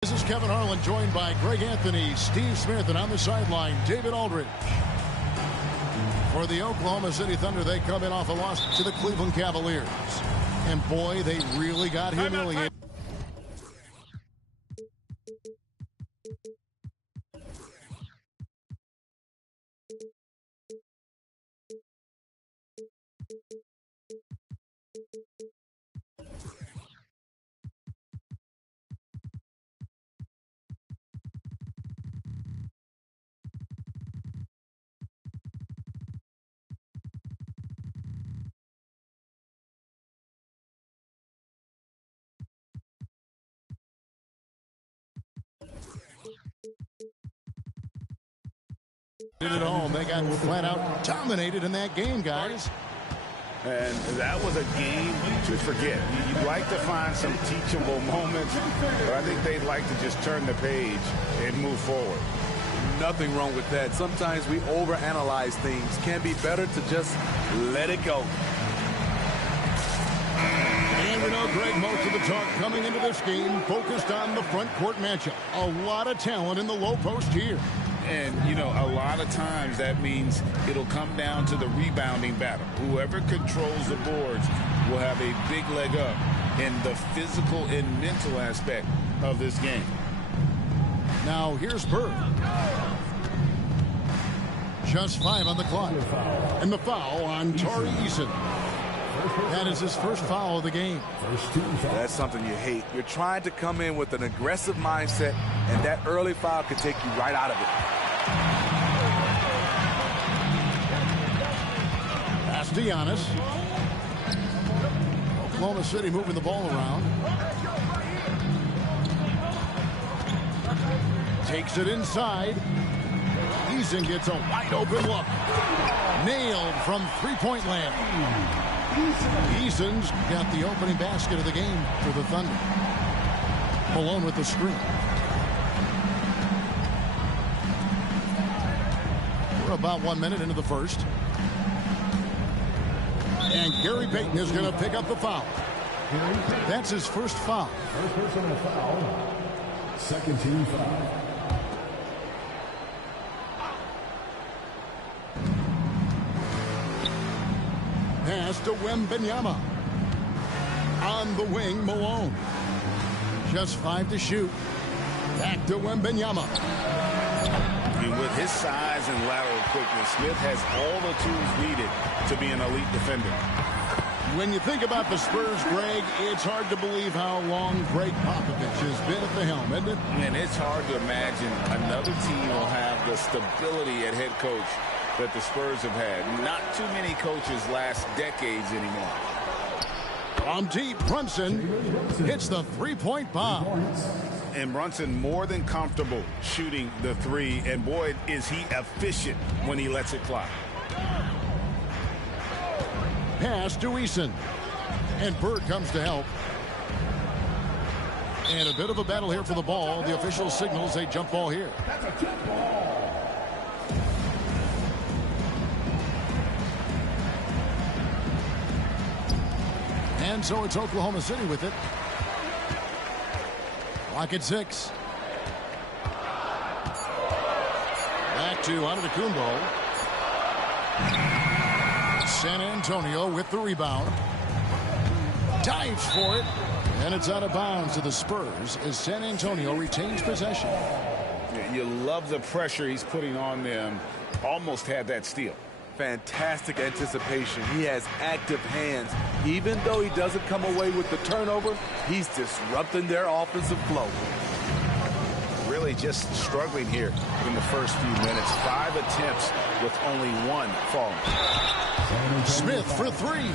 This is Kevin Harlan, joined by Greg Anthony, Steve Smith, and on the sideline, David Aldridge. For the Oklahoma City Thunder, they come in off a loss to the Cleveland Cavaliers. And boy, they really got humiliated. Did it all. They got flat out dominated in that game, guys. And that was a game to forget. You'd like to find some teachable moments, but I think they'd like to just turn the page and move forward. Nothing wrong with that. Sometimes we overanalyze things. Can be better to just let it go. And we know, Greg, most of the talk coming into this game focused on the front court matchup. A lot of talent in the low post here. And, you know, a lot of times that means it'll come down to the rebounding battle. Whoever controls the boards will have a big leg up in the physical and mental aspect of this game. Now, here's Bird. Just 5 on the clock. And the foul on Tari Eason. That is his first foul of the game. That's something you hate. You're trying to come in with an aggressive mindset, and that early foul could take you right out of it. Pass to Giannis. Oklahoma City moving the ball around. Takes it inside. Eason gets a wide open look. Nailed from three-point land. Eason's got the opening basket of the game for the Thunder. Malone with the screen. We're about 1 minute into the first. And Gary Payton is going to pick up the foul. That's his first foul. First personal foul. Second team foul. Pass to Wembanyama. On the wing, Malone. Just 5 to shoot. Back to Wembanyama. And with his size and lateral quickness, Smith has all the tools needed to be an elite defender. When you think about the Spurs, Greg, it's hard to believe how long Greg Popovich has been at the helm, isn't it? And it's hard to imagine another team will have the stability at head coach that the Spurs have had. Not too many coaches last decades anymore. From deep, Brunson hits the three-point bomb. And Brunson more than comfortable shooting the three. And boy, is he efficient when he lets it fly. Pass to Eason. And Bird comes to help. And a bit of a battle here for the ball. The official signals a jump ball here. That's a jump ball. And so it's Oklahoma City with it. Clock at 6. Back to Antetokounmpo. San Antonio with the rebound. Dives for it. And it's out of bounds to the Spurs as San Antonio retains possession. You love the pressure he's putting on them. Almost had that steal. Fantastic anticipation. He has active hands. Even though he doesn't come away with the turnover, he's disrupting their offensive flow. Really just struggling here in the first few minutes. 5 attempts with only 1 falling. Smith for 3.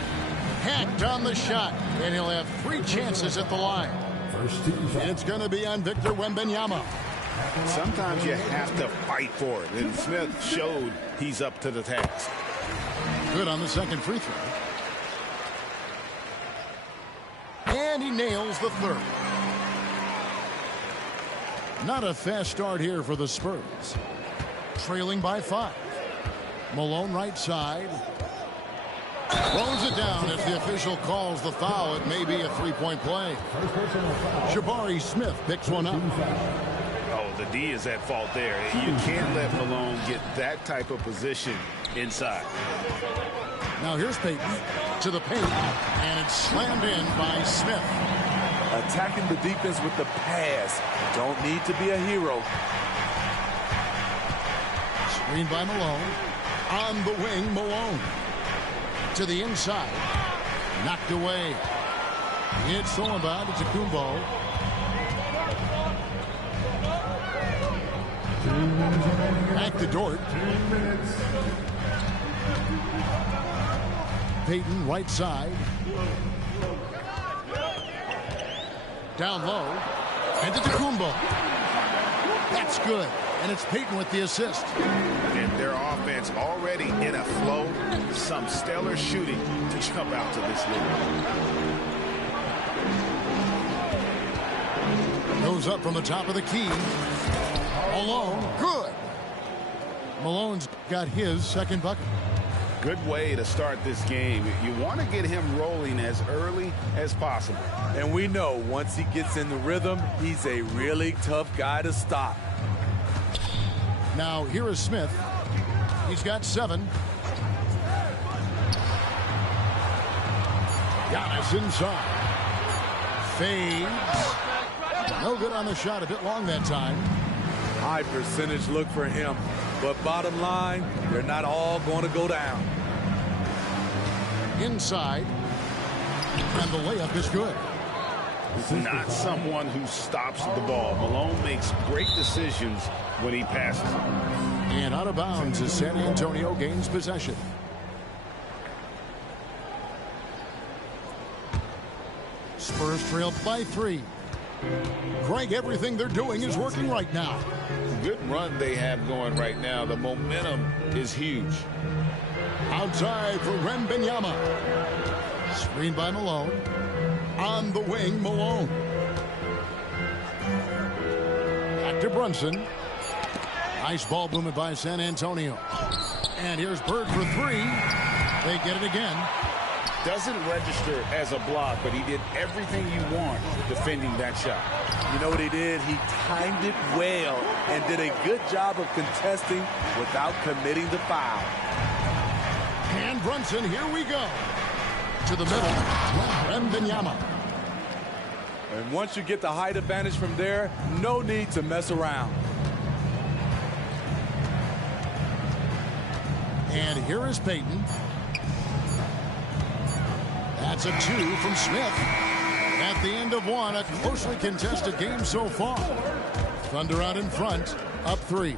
Hacked on the shot, and he'll have 3 chances at the line. It's going to be on Victor Wembanyama. Sometimes you have to fight for it, and Smith showed he's up to the task. Good on the second free throw. And he nails the third. Not a fast start here for the Spurs. Trailing by 5. Malone right side. Throws it down. If the official calls the foul, it may be a 3-point play. Jabari Smith picks one up. Oh, the D is at fault there. You can't let Malone get that type of position inside. Now here's Payton to the paint, and it's slammed in by Smith. Attacking the defense with the pass. Don't need to be a hero. Screen by Malone. On the wing, Malone. To the inside. Knocked away. It's stolen by Antetokounmpo. Back to Dort. Payton right side. Down low. Antetokounmpo. That's good. And it's Payton with the assist. And their offense already in a flow. Some stellar shooting to jump out to this lead. Goes up from the top of the key. Malone. Good. Malone's got his second bucket. Good way to start this game. You want to get him rolling as early as possible. And we know once he gets in the rhythm, he's a really tough guy to stop. Now here is Smith. He's got 7. Giannis inside. Fades. No good on the shot. A bit long that time. High percentage look for him. But bottom line, they're not all going to go down. Inside. And the layup is good. Not someone who stops the ball. Malone makes great decisions when he passes. And out of bounds as San Antonio gains possession. Spurs trail by 3. Greg, everything they're doing is working right now. Good run they have going right now. The momentum is huge. Outside for Wembanyama. Screen by Malone. On the wing, Malone. Back to Brunson. Nice ball movement by San Antonio. And here's Bird for 3. They get it again. Doesn't register as a block, but he did everything you want defending that shot. You know what he did? He timed it well and did a good job of contesting without committing the foul. And Brunson, here we go. To the middle. Wembanyama. And once you get the height advantage from there, no need to mess around. And here is Payton. That's a 2 from Smith. At the end of 1, a closely contested game so far. Thunder out in front, up 3.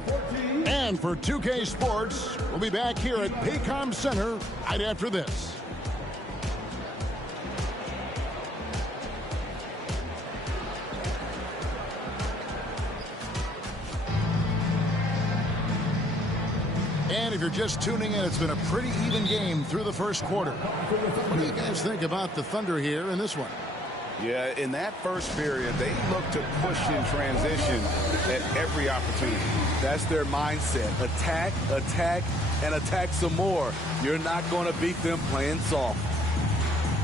And for 2K Sports, we'll be back here at Paycom Center right after this. And if you're just tuning in, it's been a pretty even game through the first quarter. What do you guys think about the Thunder here in this one? Yeah, in that first period, they looked to push in transition at every opportunity. That's their mindset. Attack, attack, and attack some more. You're not going to beat them playing soft.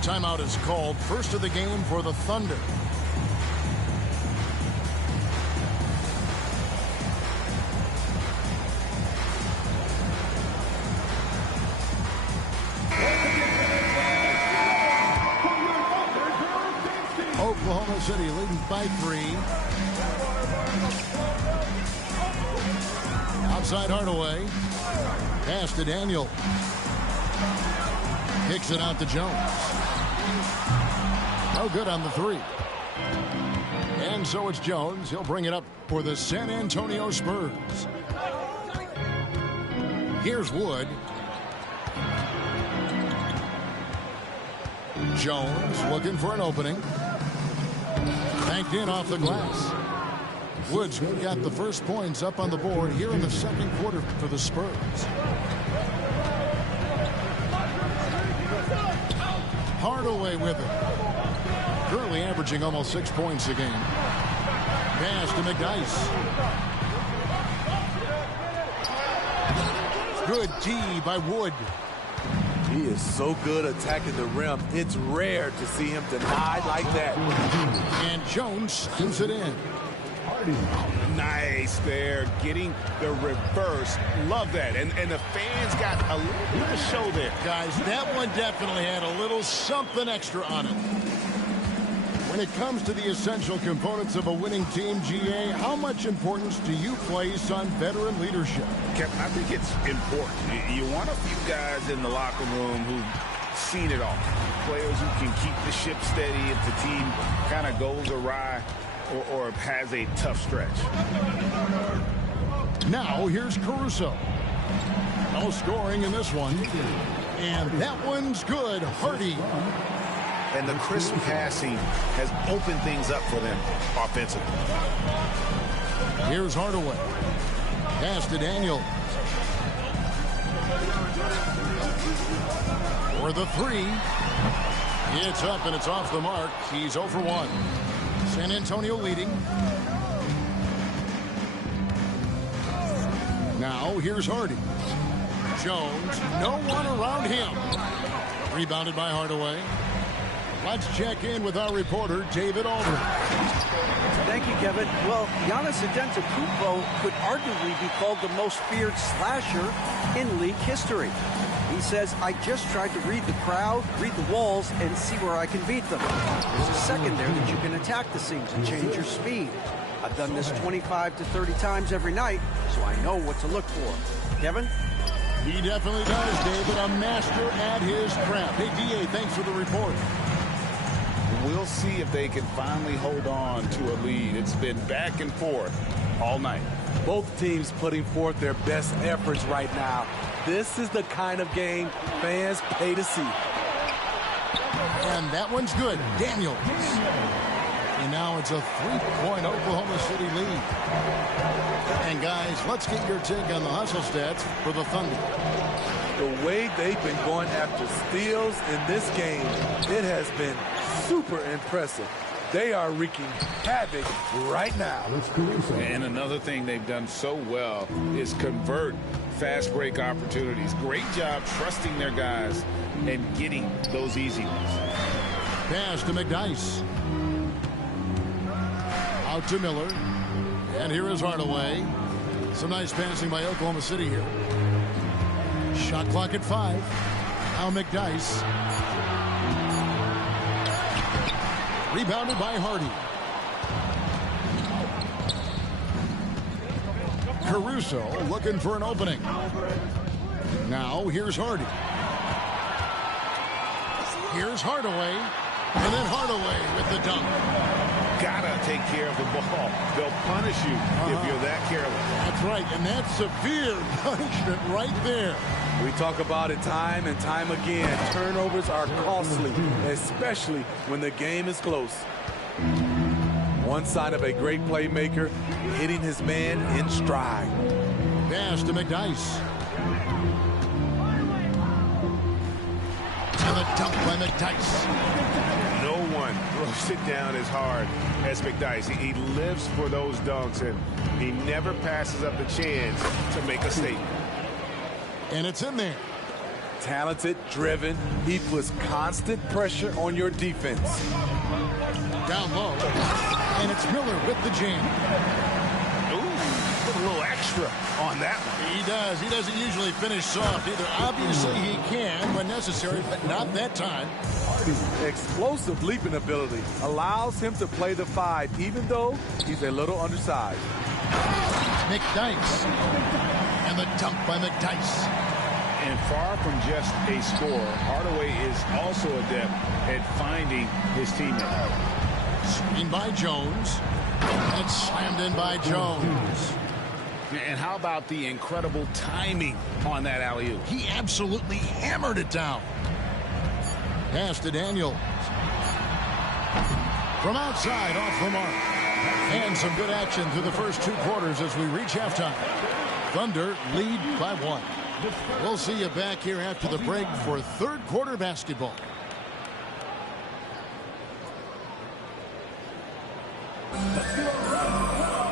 Timeout is called. First of the game for the Thunder. Oklahoma City leading by 3. Outside Hardaway. Pass to Daniel. Kicks it out to Jones. No good on the 3. And so it's Jones. He'll bring it up for the San Antonio Spurs. Here's Wood. Jones looking for an opening. Banked in off the glass. Woods got the first points up on the board here in the second quarter for the Spurs. Hardaway with it. Currently averaging almost 6 points a game. Pass to McDyess. Good D by Wood. He is so good attacking the rim. It's rare to see him denied like that. And Jones slams it in. Nice there, getting the reverse. Love that. And the fans got a little bit of show there. Guys, that one definitely had a little something extra on it. When it comes to the essential components of a winning team, GA, how much importance do you place on veteran leadership? Kevin, I think it's important. You want a few guys in the locker room who've seen it all. Players who can keep the ship steady if the team kind of goes awry or has a tough stretch. Now here's Caruso. No scoring in this one. And that one's good. Hardy. And the crisp passing has opened things up for them offensively. Here's Hardaway. Pass to Daniel. For the 3. It's up and it's off the mark. He's 0 for 1. San Antonio leading. Now here's Hardy. Jones, no one around him. Rebounded by Hardaway. Let's check in with our reporter, David Aldridge. Thank you, Kevin. Well, Giannis Antetokounmpo could arguably be called the most feared slasher in league history. He says, I just tried to read the crowd, read the walls, and see where I can beat them. There's a second there that you can attack the seams and change your speed. I've done this 25 to 30 times every night, so I know what to look for. Kevin? He definitely does, David. A master at his craft. Hey, DA, thanks for the report. We'll see if they can finally hold on to a lead. It's been back and forth all night. Both teams putting forth their best efforts right now. This is the kind of game fans pay to see. And that one's good. Daniels. And now it's a 3-point Oklahoma City lead. And guys, let's get your take on the hustle stats for the Thunder. The way they've been going after steals in this game, it has been super impressive. They are wreaking havoc right now. And another thing they've done so well is convert fast break opportunities. Great job trusting their guys and getting those easy ones. Pass to McDyess. Out to Miller. And here is Hardaway. Some nice passing by Oklahoma City here. Shot clock at 5. Now McDyess. Rebounded by Hardy. Caruso looking for an opening. Now here's Hardy. Here's Hardaway. And then Hardaway with the dunk. Gotta take care of the ball. They'll punish you if you're that careless. That's right, and that's severe punishment right there. We talk about it time and time again. Turnovers are costly, especially when the game is close. One sign of a great playmaker, hitting his man in stride. Pass to McDyess. And the dunk by McDyess. No one throws it down as hard as McDyess. He lives for those dunks, and he never passes up the chance to make a statement. And it's in there. Talented, driven, he puts constant pressure on your defense. Down low. And it's Miller with the jam. Ooh, put a little extra on that one. He does. He doesn't usually finish soft either. Obviously he can when necessary, but not that time. Explosive leaping ability allows him to play the 5, even though he's a little undersized. McDyess. And the dunk by McDyess. And far from just a scorer, Hardaway is also adept at finding his teammate. Screen by Jones. And it's slammed in by Jones. And how about the incredible timing on that alley-oop? He absolutely hammered it down. Pass to Daniels. From outside, off the mark. And some good action through the first 2 quarters as we reach halftime. Thunder lead by 1. We'll see you back here after the break for third quarter basketball.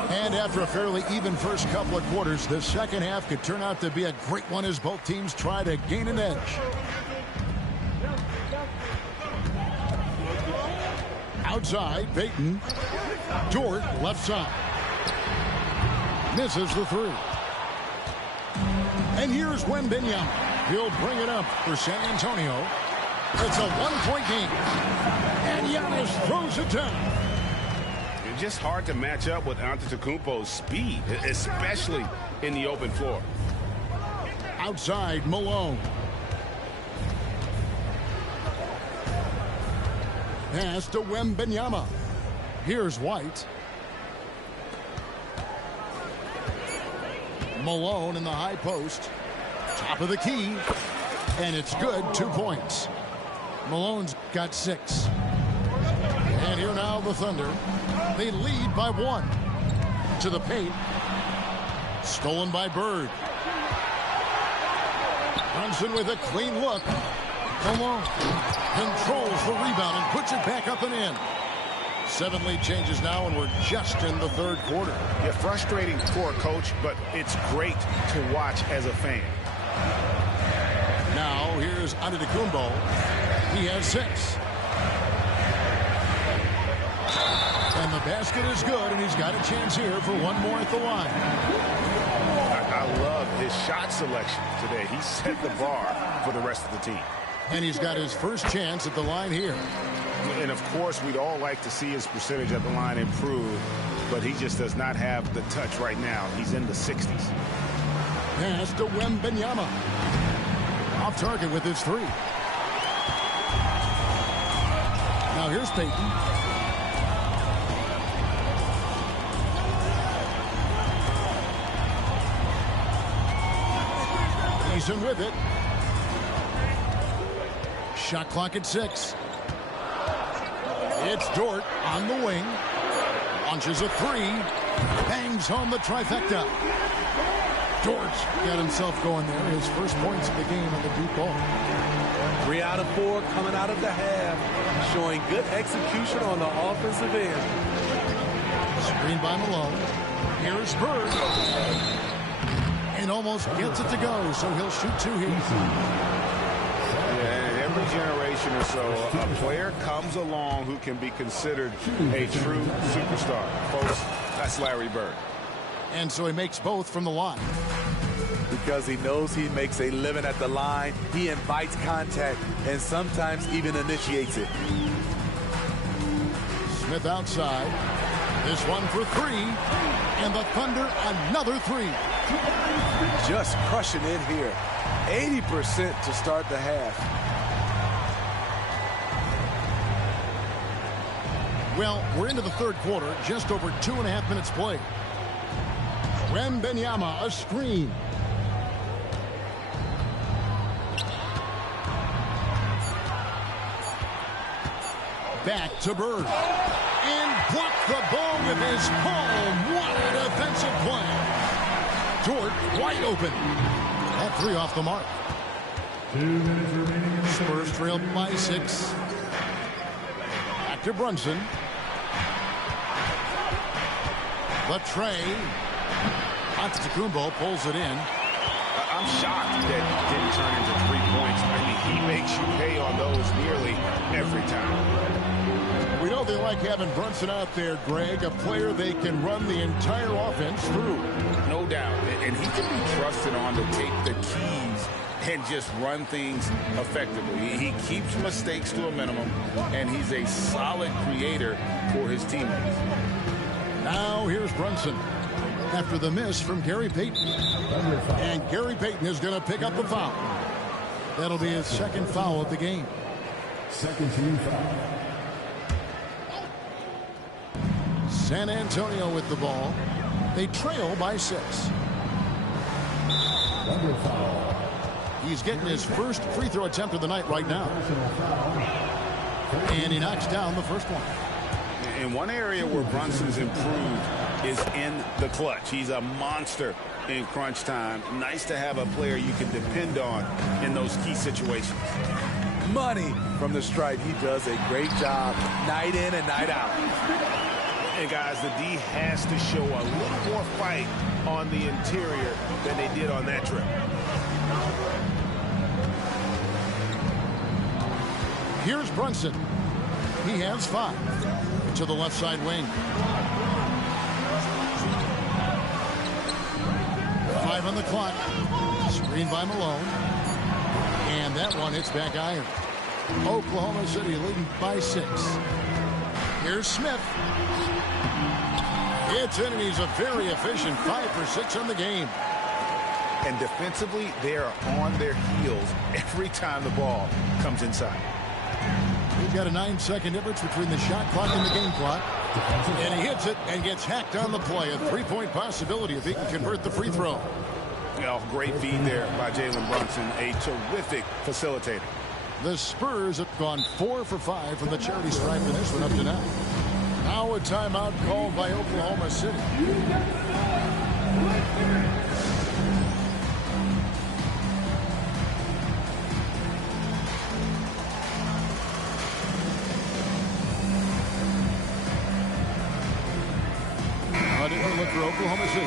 And after a fairly even first couple of quarters, the second half could turn out to be a great one as both teams try to gain an edge. Outside, Payton. Dort, left side. Misses the 3. And here's Wembanyama. He'll bring it up for San Antonio. It's a 1-point game. And Giannis throws it down. It's just hard to match up with Antetokounmpo's speed, especially in the open floor. Outside, Malone. Pass to Wembanyama. Here's White. Malone in the high post. Top of the key. And it's good. 2 points. Malone's got 6. And here now the Thunder. They lead by 1. To the paint. Stolen by Bird. Brunson with a clean look. Malone controls the rebound and puts it back up and in. 7 lead changes now, and we're just in the third quarter. Yeah, frustrating for a coach, but it's great to watch as a fan. Now, here's Antetokounmpo. He has 6. And the basket is good, and he's got a chance here for one more at the line. I love his shot selection today. He set the bar for the rest of the team. And he's got his first chance at the line here. And, of course, we'd all like to see his percentage at the line improve, but he just does not have the touch right now. He's in the 60s. Pass to Wembanyama. Off target with his 3. Now here's Payton. Eason with it. Shot clock at 6. It's Dort on the wing. Launches a 3. Bangs home the trifecta. Dort's got himself going there. His first points of the game on the deep ball. 3 out of 4 coming out of the half. Showing good execution on the offensive end. Screen by Malone. Here's Bird. And almost gets it to go, so he'll shoot 2 here. Yeah, every generation or so, a player comes along who can be considered a true superstar. Folks, that's Larry Bird. And so he makes both from the line. Because he knows he makes a living at the line, he invites contact and sometimes even initiates it. Smith outside. This one for 3. And the Thunder another 3. Just crushing it here. 80% to start the half. Well, we're into the third quarter. Just over 2.5 minutes played. Wembanyama, a screen. Back to Bird. And blocked the ball with his palm. What a defensive play. Dort wide open. That 3 off the mark. 2 minutes remaining. Spurs trailed by 6. Back to Brunson. The tray. Antetokounmpo pulls it in. I'm shocked that it didn't turn into 3 points. I mean, he makes you pay on those nearly every time. We know they like having Brunson out there, Greg, a player they can run the entire offense through. No doubt. And he can be trusted on to take the keys and just run things effectively. He keeps mistakes to a minimum, and he's a solid creator for his teammates. Now here's Brunson after the miss from Gary Payton. And Gary Payton is going to pick up the foul. That'll be his second foul of the game. Second team foul. San Antonio with the ball. They trail by 6. Double foul. He's getting his first free throw attempt of the night right now. And he knocks down the first one. In one area where Brunson's improved is in the clutch. He's a monster in crunch time. Nice to have a player you can depend on in those key situations. Money from the stripe. He does a great job night in and night out. And guys, the D has to show a little more fight on the interior than they did on that trip. Here's Brunson. He has 5 to the left side wing. 5 on the clock. Screen by Malone. And that one hits back iron. Oklahoma City leading by 6. Here's Smith. It's in, and he's a very efficient 5 for 6 on the game. And defensively, they are on their heels every time the ball comes inside. We've got a 9-second difference between the shot clock and the game clock. And he hits it and gets hacked on the play. A 3-point possibility if he can convert the free throw. Oh, great feed there by Jalen Brunson, a terrific facilitator. The Spurs have gone 4 for 5 from the charity stripe in this one up to now. Now a timeout called by Oklahoma City. Look for Oklahoma City.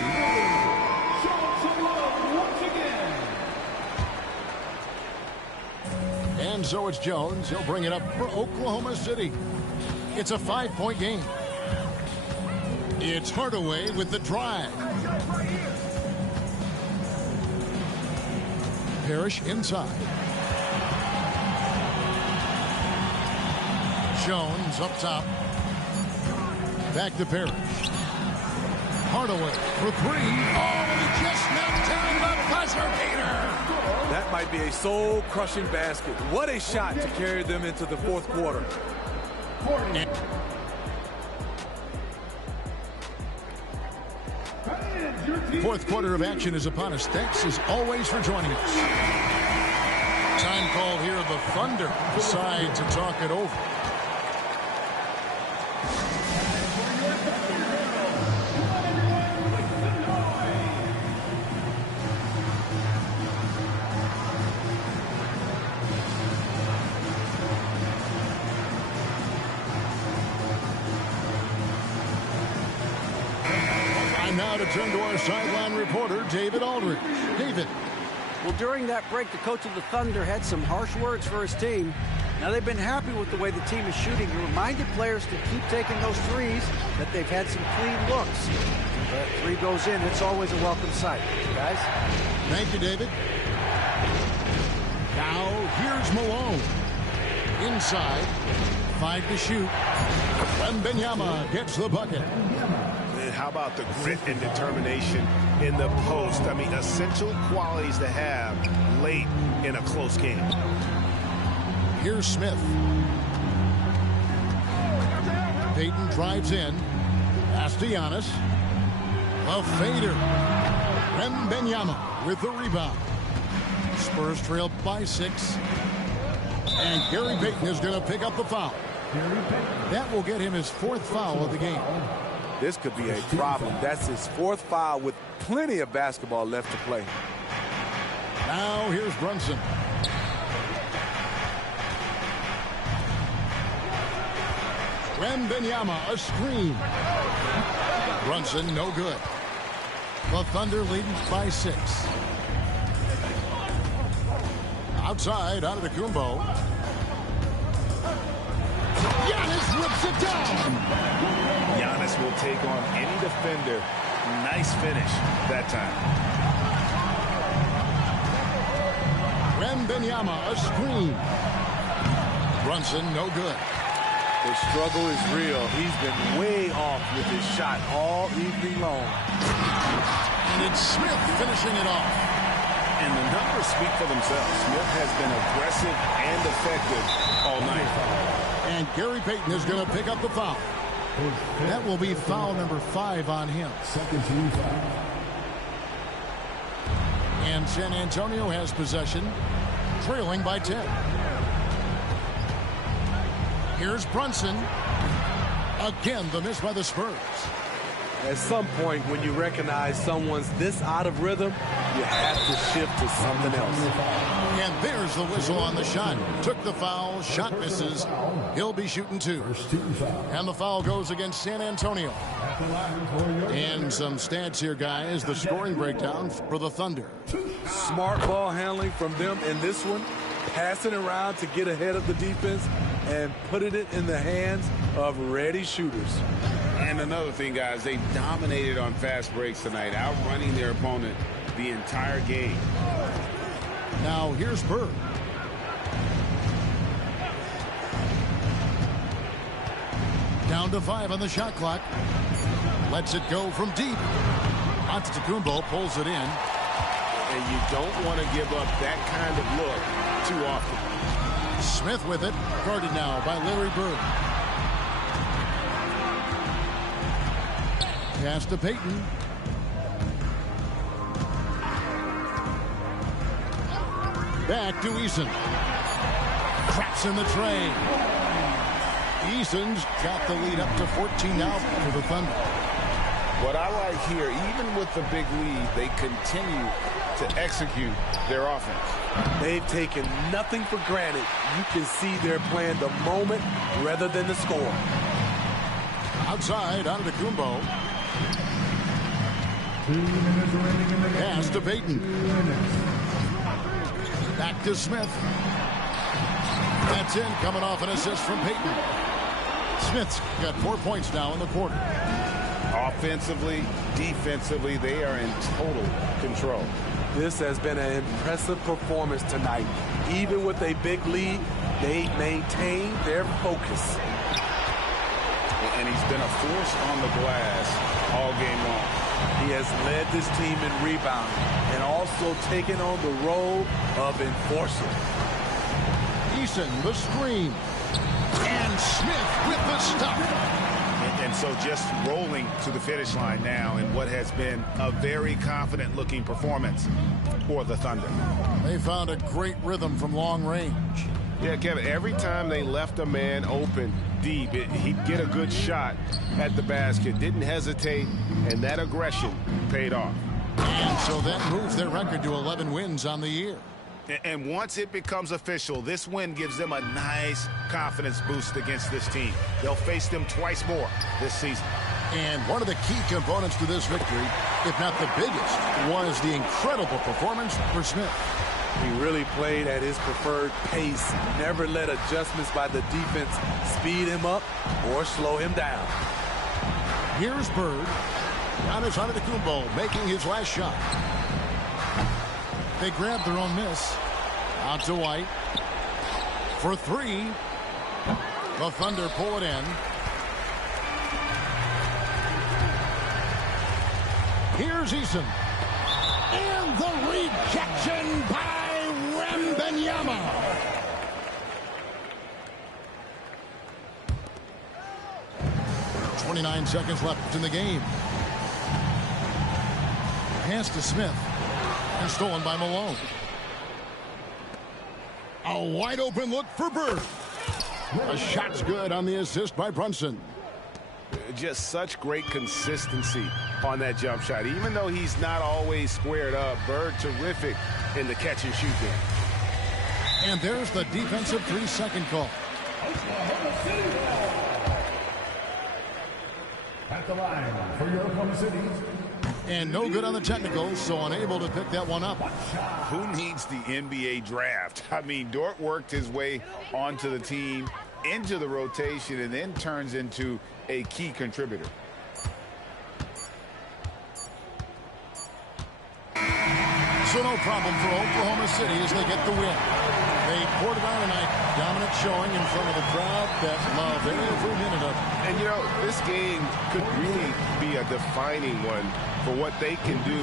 And so it's Jones. He'll bring it up for Oklahoma City. It's a 5-point game. It's Hardaway with the drive. Parrish inside. Jones up top. Back to Parrish. Hardaway for 3. Oh, he just knocked down the buzzer beater. That might be a soul-crushing basket. What a shot to carry them into the fourth quarter. Fourth quarter of action is upon us. Thanks as always for joining us. Time called here. The Thunder decide to talk it over. Now to turn to our sideline reporter, David Aldridge. David. Well, during that break, the coach of the Thunder had some harsh words for his team. Now, they've been happy with the way the team is shooting. He reminded players to keep taking those threes, that they've had some clean looks. That 3 goes in. It's always a welcome sight. Guys? Thank you, David. Now, here's Malone. Inside. 5 to shoot. Wembanyama gets the bucket. How about the grit and determination in the post? I mean, essential qualities to have late in a close game. Here's Smith. Payton drives in. Pass to Giannis. A fader. Wembanyama with the rebound. Spurs trail by 6. And Gary Payton is going to pick up the foul. That will get him his 4th foul of the game. This could be a problem. That's his 4th foul with plenty of basketball left to play. Now here's Brunson. Wembanyama, a screen. Brunson, no good. The Thunder leading by 6. Outside, out of the Kumbo. Giannis whips it down. Giannis will take on any defender. Nice finish that time. Wembanyama, a screen. Brunson, no good. The struggle is real. He's been way off with his shot all evening long. And it's Smith finishing it off. And the numbers speak for themselves. Smith has been aggressive and effective all night. And Gary Payton is going to pick up the foul. That will be foul number 5 on him. Second team foul. And San Antonio has possession, trailing by 10. Here's Brunson. Again, the miss by the Spurs. At some point, when you recognize someone's this out of rhythm, you have to shift to something else. And there's the whistle on the shot. Took the foul, shot misses. He'll be shooting 2. And the foul goes against San Antonio. And some stats here, guys. The scoring breakdown for the Thunder. Smart ball handling from them in this one. Passing around to get ahead of the defense and putting it in the hands of ready shooters. And another thing, guys, they dominated on fast breaks tonight, outrunning their opponent the entire game. Now here's Bird. Down to 5 on the shot clock. Lets it go from deep. Antetokounmpo pulls it in. And you don't want to give up that kind of look too often. Smith with it. Guarded now by Larry Bird. Pass to Payton. Back to Eason. Traps in the tray. Eason's got the lead up to 14 now for the Thunder. What I like here, even with the big lead, they continue to execute their offense. They've taken nothing for granted. You can see they're playing the moment rather than the score. Outside, Antetokounmpo. Pass to Payton. Back to Smith. That's in, coming off an assist from Payton. Smith's got 4 points now in the quarter. Offensively, defensively, they are in total control. This has been an impressive performance tonight. Even with a big lead, they maintain their focus. And he's been a force on the glass all game long. He has led this team in rebounding and also taken on the role of enforcer. Eason, the screen. And Smith with the stop. And so just rolling to the finish line now in what has been a very confident-looking performance for the Thunder. They found a great rhythm from long range. Yeah, Kevin, every time they left a man open deep, he'd get a good shot at the basket. Didn't hesitate, and that aggression paid off. And so that moves their record to 11 wins on the year. And once it becomes official, this win gives them a nice confidence boost against this team. They'll face them twice more this season. And one of the key components to this victory, if not the biggest, was the incredible performance for Smith. He really played at his preferred pace, never let adjustments by the defense speed him up or slow him down. Here's Bird. Giannis Antetokounmpo making his last shot. They grab their own miss. Out to White. For 3. The Thunder pull it in. Here's Eason. And the rejection by Wembanyama. .29 seconds left in the game. Pass to Smith. And stolen by Malone. A wide open look for Bird. A shot's good on the assist by Brunson. Just such great consistency on that jump shot. Even though he's not always squared up, Bird terrific in the catch and shoot game. And there's the defensive 3-second call. At the line for your Oklahoma City. And no good on the technical, so unable to pick that one up. Who needs the NBA draft? I mean, Dort worked his way onto the team, into the rotation, and then turns into a key So no problem for Oklahoma City as they get the win. They poured it on tonight. Dominant showing in front of the crowd that loved every minute of it. And, you know, this game could really be a defining one for what they can do.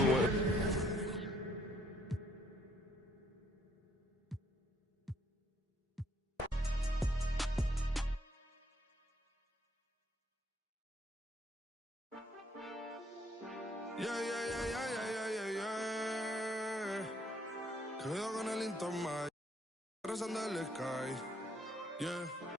Quedo con el Intomay, rezando el sky. Yeah.